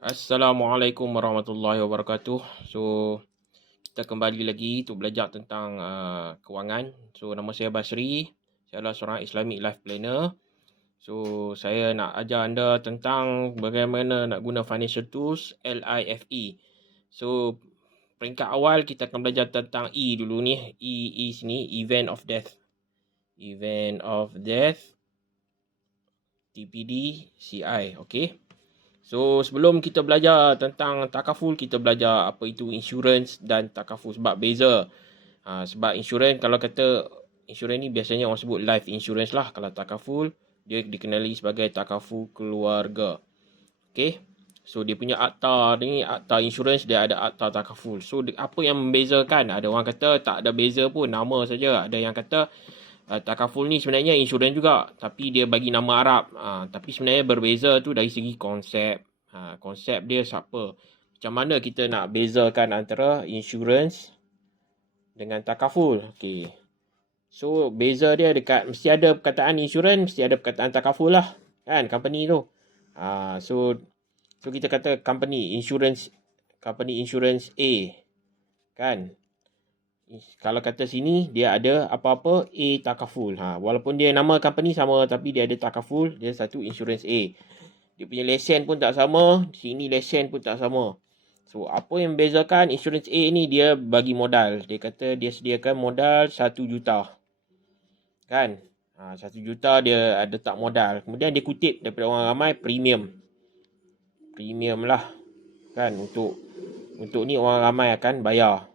Assalamualaikum warahmatullahi wabarakatuh. So, kita kembali lagi untuk belajar tentang kewangan. So, nama saya Basri. Saya adalah seorang Islamic Life Planner. So, saya nak ajar anda tentang bagaimana nak guna financial tools LIFE. So, peringkat awal kita akan belajar tentang E dulu ni. E sini, Event of Death. Event of Death, TPD, CI. Okay. So, sebelum kita belajar tentang takaful, kita belajar apa itu insurans dan takaful. Sebab beza. Sebab insurans, kalau kata insurans ni biasanya orang sebut life insurance lah. Kalau takaful, dia dikenali sebagai takaful keluarga. Okay. So, dia punya akta ni, akta insurans, dia ada akta takaful. So, apa yang membezakan? Ada orang kata tak ada beza pun, nama saja. Ada yang kata takaful ni sebenarnya insurans juga, tapi dia bagi nama Arab. Tapi sebenarnya berbeza tu dari segi konsep. Konsep dia siapa. Macam mana kita nak bezakan antara insurans dengan takaful. Okay. So, beza dia dekat, mesti ada perkataan insurans, mesti ada perkataan takaful lah. Kan, company tu. So kita kata company insurance A. Kan. Kalau kata sini, dia ada apa-apa A takaful. Walaupun dia nama company sama, tapi dia ada takaful, dia satu insurance A. Dia punya lesen pun tak sama, sini lesen pun tak sama. So, apa yang membezakan insurance A ni, dia bagi modal. Dia kata dia sediakan modal 1 juta. Kan? 1 juta dia ada tak modal. Kemudian dia kutip daripada orang ramai premium. Premium lah. Kan? Untuk ni orang ramai akan bayar.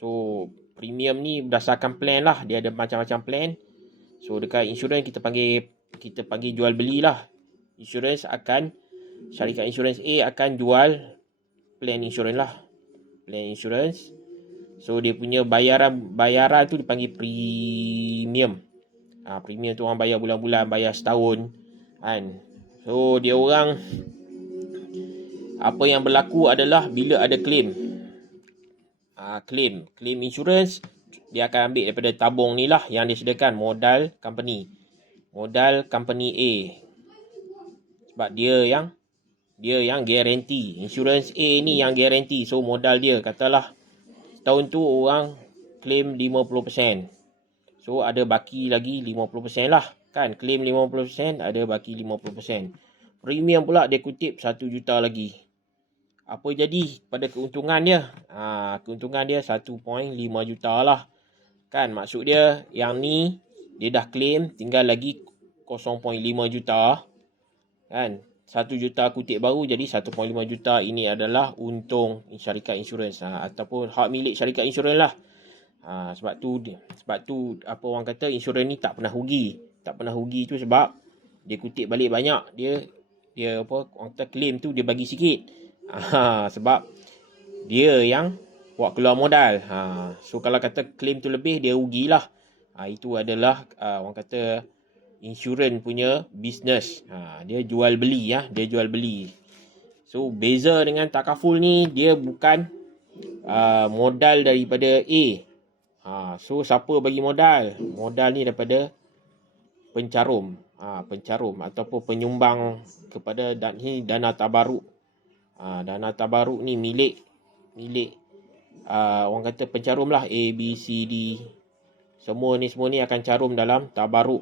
So, premium ni berdasarkan plan lah. Dia ada macam-macam plan. So, dekat insurans kita panggil jual beli lah. Syarikat insurans A akan jual plan insurans lah. Plan insurans. So, dia punya bayaran tu dipanggil premium. Premium tu orang bayar bulan-bulan, bayar setahun. Kan? So, dia orang, apa yang berlaku adalah bila ada claim. Claim insurance, dia akan ambil daripada tabung ni lah yang disediakan modal company A. Sebab dia yang guarantee. Insurance A ni yang guarantee. So, modal dia, katalah tahun tu orang claim 50%. So, ada baki lagi 50% lah. Kan, claim 50%, ada baki 50%. Premium pula dia kutip 1 juta lagi. Apa jadi pada keuntungan dia? Keuntungan dia 1.5 juta lah. Kan, maksud dia yang ni dia dah claim, tinggal lagi 0.5 juta. Kan, 1 juta kutip baru jadi 1.5 juta. Ini adalah untung syarikat insurans, ataupun hak milik syarikat insurans lah. Sebab tu apa orang kata insurans ni tak pernah rugi. Tak pernah rugi tu sebab dia kutip balik banyak. Dia apa orang kata claim tu dia bagi sikit. Sebab dia yang buat keluar modal. So, kalau kata claim tu lebih, dia rugilah. Itu adalah orang kata insurans punya business. Dia jual beli. Dia jual beli. So, beza dengan takaful ni, dia bukan modal daripada A. So, siapa bagi modal? Modal ni daripada pencarum. Pencarum ataupun penyumbang kepada dana tabaruk. Dana tabaruk ni milik orang kata pencarum lah. A, B, C, D. Semua ni akan carum dalam tabaruk.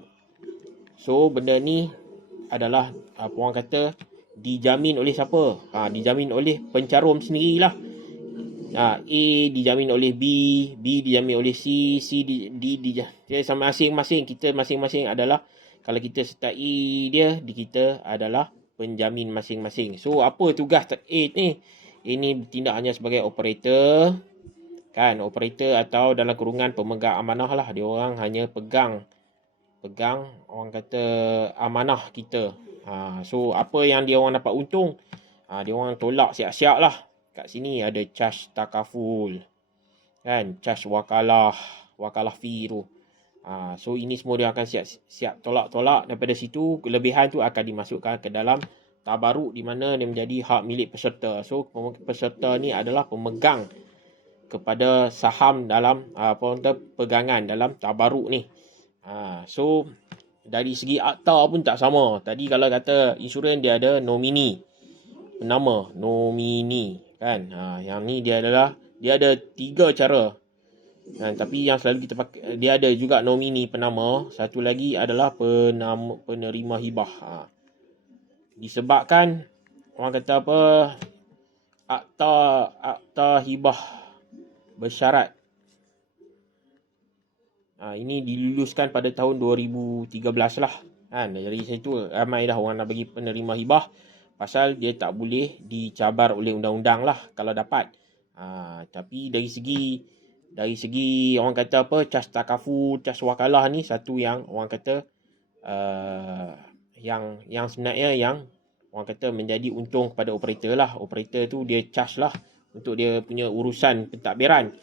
So, benda ni adalah apa orang kata dijamin oleh siapa? Dijamin oleh pencarum sendirilah. A dijamin oleh B, B dijamin oleh C, C dia sama masing-masing. Kita masing-masing adalah, kalau kita sertai dia, di kita adalah penjamin masing-masing. So, apa tugas A ni? Ini bertindak hanya sebagai operator. Kan, operator atau dalam kurungan pemegang amanah lah. Dia orang hanya pegang orang kata amanah kita. So, apa yang dia orang dapat untung, dia orang tolak siap-siap lah. Kat sini ada charge takaful. Kan, charge wakalah fee tu. So, ini semua dia akan siap tolak daripada situ. Kelebihan tu akan dimasukkan ke dalam tabaruk, di mana dia menjadi hak milik peserta. So, peserta ni adalah pemegang kepada saham dalam pegangan dalam tabaruk ni. So, dari segi akta pun tak sama. Tadi kalau kata insurans dia ada nomini. penama, nomini kan. Yang ni dia ada 3 cara. Tapi yang selalu kita pakai, dia ada juga nomini penama, satu lagi adalah penerima hibah. Disebabkan orang kata apa, akta hibah bersyarat. Ini diluluskan pada tahun 2013 lah. Dari situ ramai dah orang nak bagi penerima hibah pasal dia tak boleh dicabar oleh undang-undang lah kalau dapat. Tapi dari segi orang kata apa, cas takaful, cas wakalah ni satu yang orang kata yang sebenarnya yang orang kata menjadi untung kepada operator lah. Operator tu dia cas lah untuk dia punya urusan pentadbiran.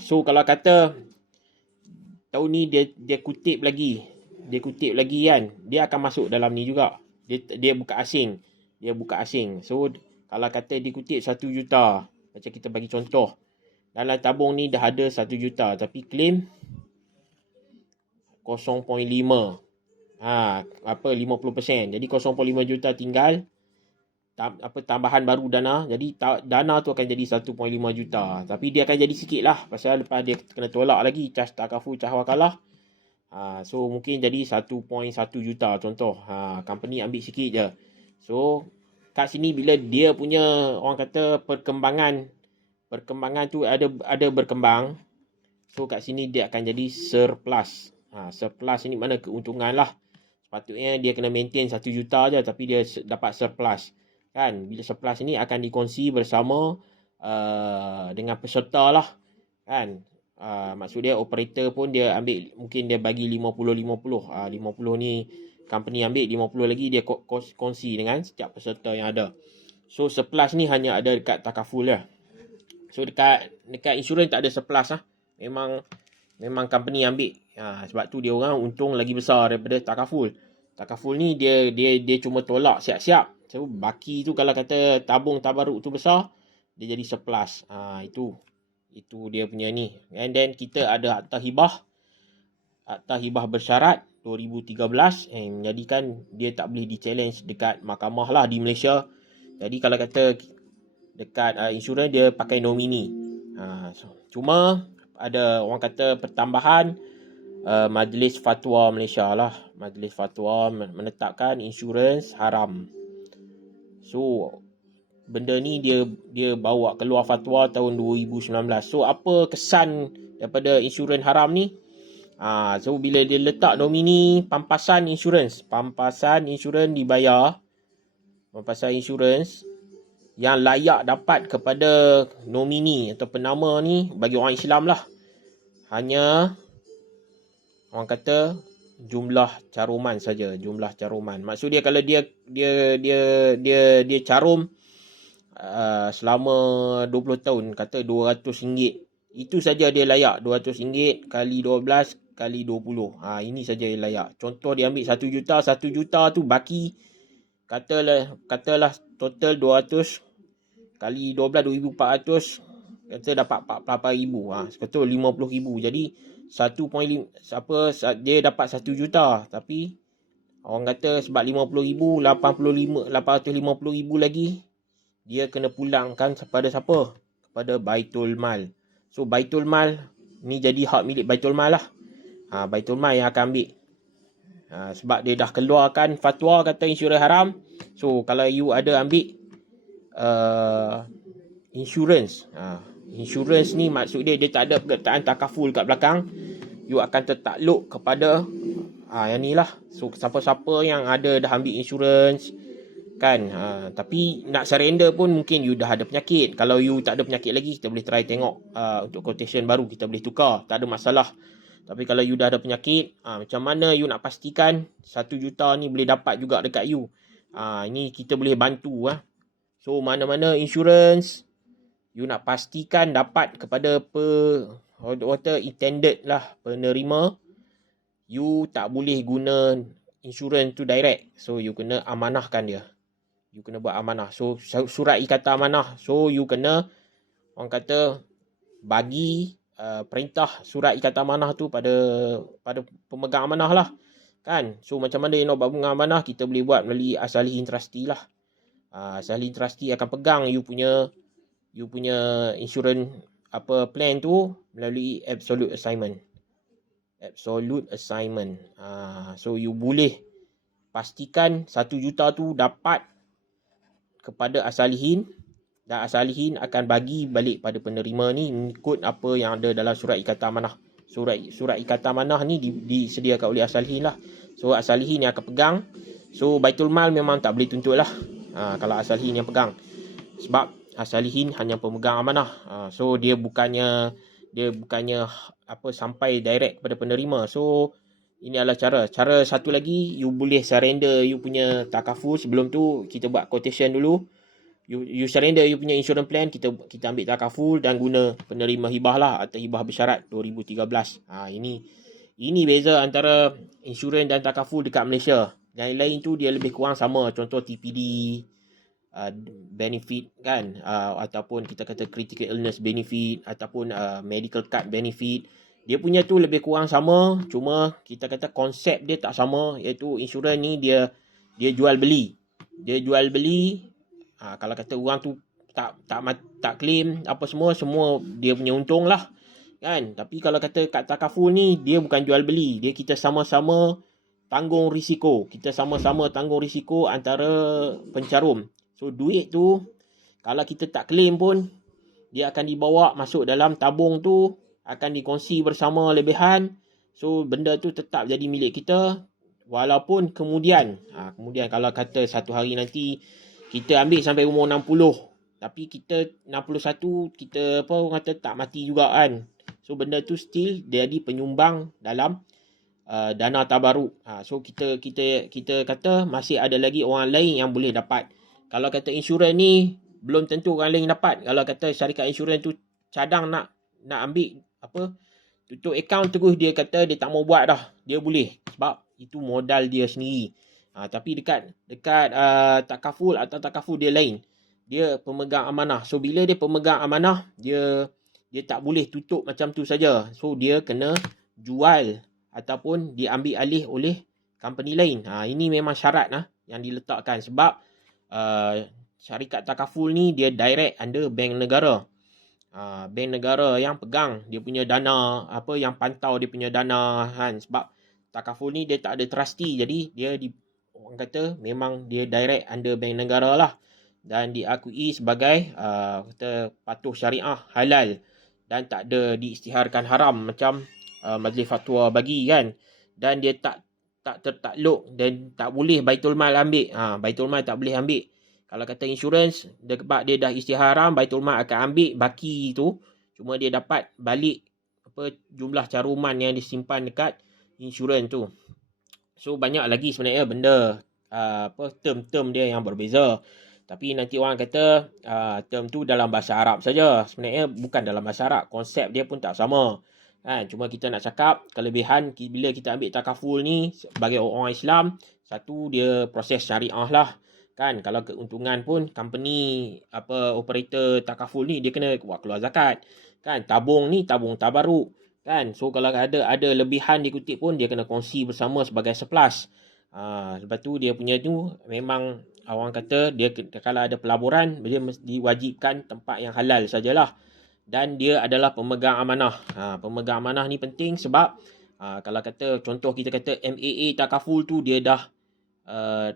So kalau kata tahun ni dia kutip lagi kan, dia akan masuk dalam ni juga. Dia buka asing. So kalau kata dia kutip 1 juta, macam kita bagi contoh, dalam tabung ni dah ada 1 juta tapi claim 0.5, 50%. Jadi 0.5 juta tinggal tambahan baru dana. Jadi dana tu akan jadi 1.5 juta. Tapi dia akan jadi sikit lah pasal lepas dia kena tolak lagi cas takaful, cas wakalah. So mungkin jadi 1.1 juta contoh. Company ambil sikit je. So kat sini bila dia punya orang kata perkembangan tu ada berkembang. So kat sini dia akan jadi surplus. Surplus ini mana keuntungan lah. Sepatutnya dia kena maintain 1 juta je tapi dia dapat surplus. Kan, bila surplus ini akan dikongsi bersama dengan peserta lah. Kan, maksud dia operator pun dia ambil, mungkin dia bagi 50-50. 50 ni company ambil, 50 lagi dia kongsi dengan setiap peserta yang ada. So surplus ni hanya ada dekat takaful lah. So dekat insurans tak ada surplus lah. Memang company ambil. Sebab tu dia orang untung lagi besar daripada takaful. Takaful ni dia cuma tolak siap-siap. So baki tu kalau kata tabung tabaruk tu besar, dia jadi surplus. Itu dia punya ni. And then kita ada akta hibah bersyarat 2013 yang menjadikan dia tak boleh di-challenge dekat mahkamah lah di Malaysia. Jadi kalau kata dekat insurans dia pakai nomini. Cuma ada orang kata pertambahan, Majlis Fatwa Malaysia lah. Majlis Fatwa menetapkan insurans haram. So benda ni dia bawa keluar fatwa tahun 2019. So apa kesan daripada insurans haram ni? So bila dia letak nomini pampasan insurans dibayar, pampasan insurans yang layak dapat kepada nomini atau penama ni bagi orang Islam lah, hanya orang kata jumlah caruman saja. Maksud dia kalau dia carum selama 20 tahun, kata RM200, itu saja dia layak. RM200 kali 12 kali 20. Ini saja dia layak. Contoh dia ambil 1 juta, 1 juta tu baki, katalah total 200 kali 12 2,400, kata dapat 48,000. Kata 50,000. Jadi 1.5 dia dapat 1 juta tapi orang kata sebab 50,000, 850,000 lagi dia kena pulangkan kepada siapa? Kepada Baitul Mal. So Baitul Mal ni jadi hak milik Baitul Mal lah. Baitul Mal yang akan ambil. Sebab dia dah keluarkan fatwa kata insurans haram. So kalau you ada ambil insurans, insurans ni maksud dia tak ada penyertaan takaful kat belakang. You akan tertakluk kepada yang ni lah. So siapa-siapa yang ada dah ambil insurans kan, tapi nak surrender pun mungkin you dah ada penyakit. Kalau you tak ada penyakit lagi, kita boleh try tengok untuk quotation baru, kita boleh tukar, tak ada masalah. Tapi kalau you dah ada penyakit, macam mana you nak pastikan 1 juta ni boleh dapat juga dekat you? Ini kita boleh bantu. So mana-mana insurans you nak pastikan dapat kepada intended lah, penerima, you tak boleh guna insurans tu direct. So you kena amanahkan dia. You kena buat amanah. So surat ikatan amanah. So you kena orang kata bagi perintah surat ikatan amanah tu pada pemegang amanah lah. Kan? So macam mana you nak buat bunga amanah, kita boleh buat melalui Asalihin Trustee lah. Saling trustee akan pegang you punya insurance plan tu melalui absolute assignment. So you boleh pastikan 1 juta tu dapat kepada asalihin, dan asalihin akan bagi balik pada penerima ni mengikut apa yang ada dalam surat ikatan amanah. Surat ikatan amanah ni disediakan oleh asalihin lah. So asalihin yang akan pegang. So Baitul Mal memang tak boleh tuntut lah kalau asalihin yang pegang, sebab asalihin hanya pemegang amanah. So dia bukannya sampai direct kepada penerima. So ini adalah cara satu lagi, you boleh surrender you punya takaful. Sebelum tu kita buat quotation dulu. You surrender you punya insurance plan, kita ambil takaful dan guna penerima hibah lah, atau hibah bersyarat 2013. Ini beza antara insurans dan takaful dekat Malaysia. Yang lain tu dia lebih kurang sama, contoh TPD benefit kan, ataupun kita kata critical illness benefit, ataupun medical card benefit. Dia punya tu lebih kurang sama, cuma kita kata konsep dia tak sama, iaitu insurans ni dia jual beli. Kalau kata orang tu tak claim apa semua dia punya untung lah kan. Tapi kalau kata kat takaful ni, dia bukan jual beli, dia kita sama-sama tanggung risiko. Antara pencarum. So duit tu kalau kita tak claim pun, dia akan dibawa masuk dalam tabung tu, akan dikongsi bersama lebihan. So benda tu tetap jadi milik kita, walaupun kemudian kalau kata satu hari nanti kita ambil sampai umur 60, tapi kita 61 kita orang kata tak mati juga kan. So benda tu still jadi penyumbang dalam dana tabaruk. So kita kata masih ada lagi orang lain yang boleh dapat. Kalau kata insurans ni belum tentu orang lain dapat. Kalau kata syarikat insurans tu cadang nak ambil tutup akaun, terus dia kata dia tak mau buat dah, dia boleh, sebab itu modal dia sendiri. Tapi dekat takaful atau takaful dia lain, dia pemegang amanah. So bila dia pemegang amanah, dia tak boleh tutup macam tu saja. So dia kena jual ataupun diambil alih oleh company lain. Ini memang syarat yang diletakkan, sebab syarikat takaful ni dia direct under bank negara. Bank negara yang pegang dia punya dana, yang pantau dia punya dana kan. Sebab takaful ni dia tak ada trustee, jadi dia orang kata memang dia direct under bank negara lah, dan diakui sebagai patuh syariah halal, dan tak ada diisytiharkan haram macam Majlis Fatwa bagi kan. Dan dia tak tertakluk, dan tak boleh Baitul Mal ambil. Baitul Mal tak boleh ambil. Kalau kata insurans, sebab dia dah isytihar haram, Baitul Mal akan ambil baki tu, cuma dia dapat balik jumlah caruman yang disimpan dekat insurans tu. So banyak lagi sebenarnya benda term-term dia yang berbeza. Tapi nanti orang kata term tu dalam bahasa Arab saja. Sebenarnya bukan dalam bahasa Arab, konsep dia pun tak sama kan. Cuma kita nak cakap kelebihan bila kita ambil takaful ni sebagai orang Islam, satu dia proses syariah lah kan. Kalau keuntungan pun company operator takaful ni dia kena buat keluar zakat kan. Tabung ni tabung tabaruk kan. So kalau ada lebihan dikutip pun dia kena kongsi bersama sebagai surplus. Lepas tu dia punya tu memang orang kata dia kalau ada pelaburan, dia mesti diwajibkan tempat yang halal sajalah. Dan dia adalah pemegang amanah. Pemegang amanah ni penting sebab kalau kata contoh kita kata MAA takaful tu dia dah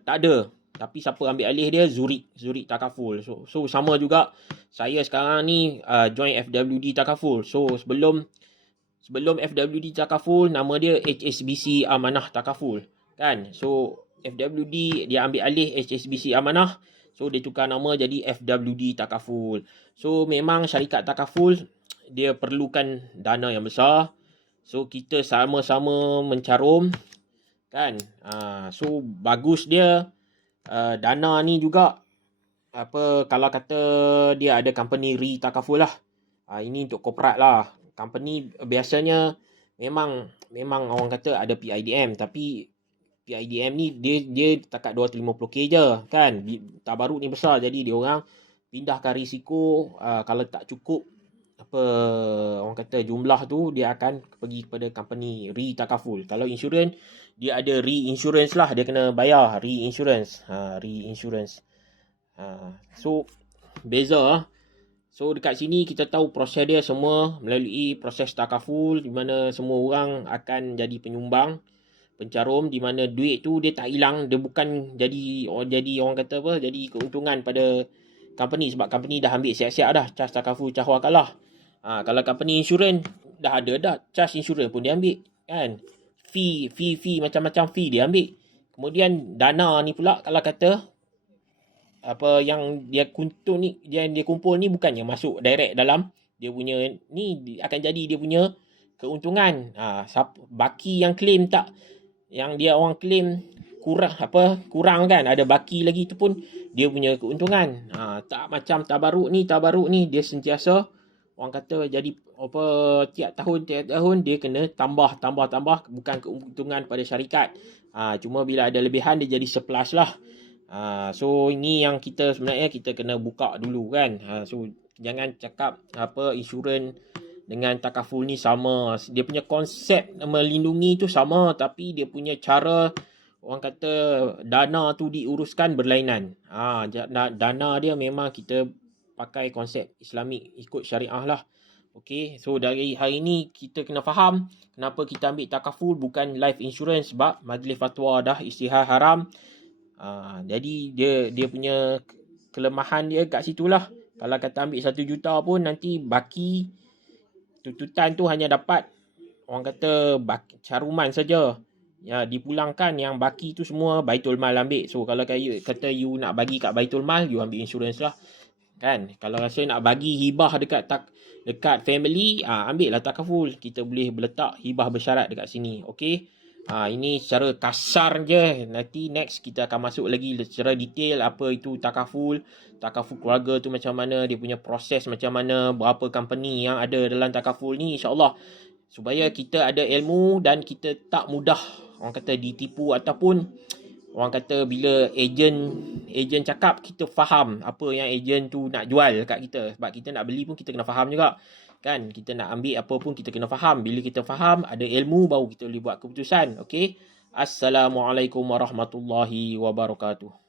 tak ada, tapi siapa ambil alih dia? Zurich takaful. So sama juga saya sekarang ni join FWD takaful. So sebelum FWD takaful, nama dia HSBC Amanah Takaful kan. So FWD dia ambil alih HSBC Amanah, so dia tukar nama jadi FWD Takaful. So memang syarikat takaful dia perlukan dana yang besar. So kita sama-sama mencarum kan. So bagus dia dana ni juga kalau kata dia ada company re takaful lah. Ini untuk korporat lah. Company biasanya memang orang kata ada PIDM, tapi PIDM ni dia takat 250k je kan. Tabaruk ni besar, jadi dia orang pindahkan risiko. Kalau tak cukup orang kata jumlah tu, dia akan pergi kepada company re takaful. Kalau insurans dia ada re-insurance lah, dia kena bayar re-insurance. So beza. So dekat sini kita tahu proses dia semua melalui proses takaful, di mana semua orang akan jadi penyumbang, pencarum, di mana duit tu dia tak hilang, dia bukan jadi orang kata apa, jadi keuntungan pada company, sebab company dah ambil siap-siap dah cas takaful, cas wakalah. Kalau company insurans dah ada dah, cas insurans pun dia ambil kan. Fee macam-macam fee dia ambil. Kemudian dana ni pula kalau kata apa yang dia kumpul ni, dia kumpul ni bukannya masuk direct dalam dia punya ni, akan jadi dia punya keuntungan. Baki yang claim tak, yang dia orang claim kurang kan, ada baki lagi, tu pun dia punya keuntungan. Tak macam tabaruk ni dia sentiasa orang kata jadi apa, tiap tahun dia kena tambah, bukan keuntungan pada syarikat. Cuma bila ada lebihan dia jadi surplus lah. So ini yang kita sebenarnya kita kena buka dulu kan. So jangan cakap apa insurans dengan takaful ni sama. Dia punya konsep melindungi tu sama, tapi dia punya cara orang kata dana tu diuruskan berlainan. Dana dia memang kita pakai konsep Islamik, ikut syariah lah. Okay, so dari hari ni kita kena faham kenapa kita ambil takaful bukan life insurance, sebab majlis fatwa dah istihad haram. Jadi dia punya kelemahan dia kat situlah. Kalau kata ambil 1 juta pun nanti baki tuntutan tu hanya dapat orang kata caruman saja. Ya, dipulangkan yang baki tu semua Baitul Mal ambil. So kalau kata you nak bagi kat Baitul Mal, you ambil insurans lah. Kan? Kalau rasa nak bagi hibah dekat family, ambil lah takaful. Kita boleh letak hibah bersyarat dekat sini. Okay? Ini secara kasar je. Nanti next kita akan masuk lagi secara detail apa itu takaful keluarga tu macam mana, dia punya proses macam mana, berapa company yang ada dalam takaful ni, insyaAllah. Supaya kita ada ilmu dan kita tak mudah orang kata ditipu, ataupun orang kata bila ejen cakap kita faham apa yang ejen tu nak jual kat kita. Sebab kita nak beli pun kita kena faham juga. Kan, kita nak ambil apa pun kita kena faham. Bila kita faham, ada ilmu, baru kita boleh buat keputusan. Okay. Assalamualaikum warahmatullahi wabarakatuh.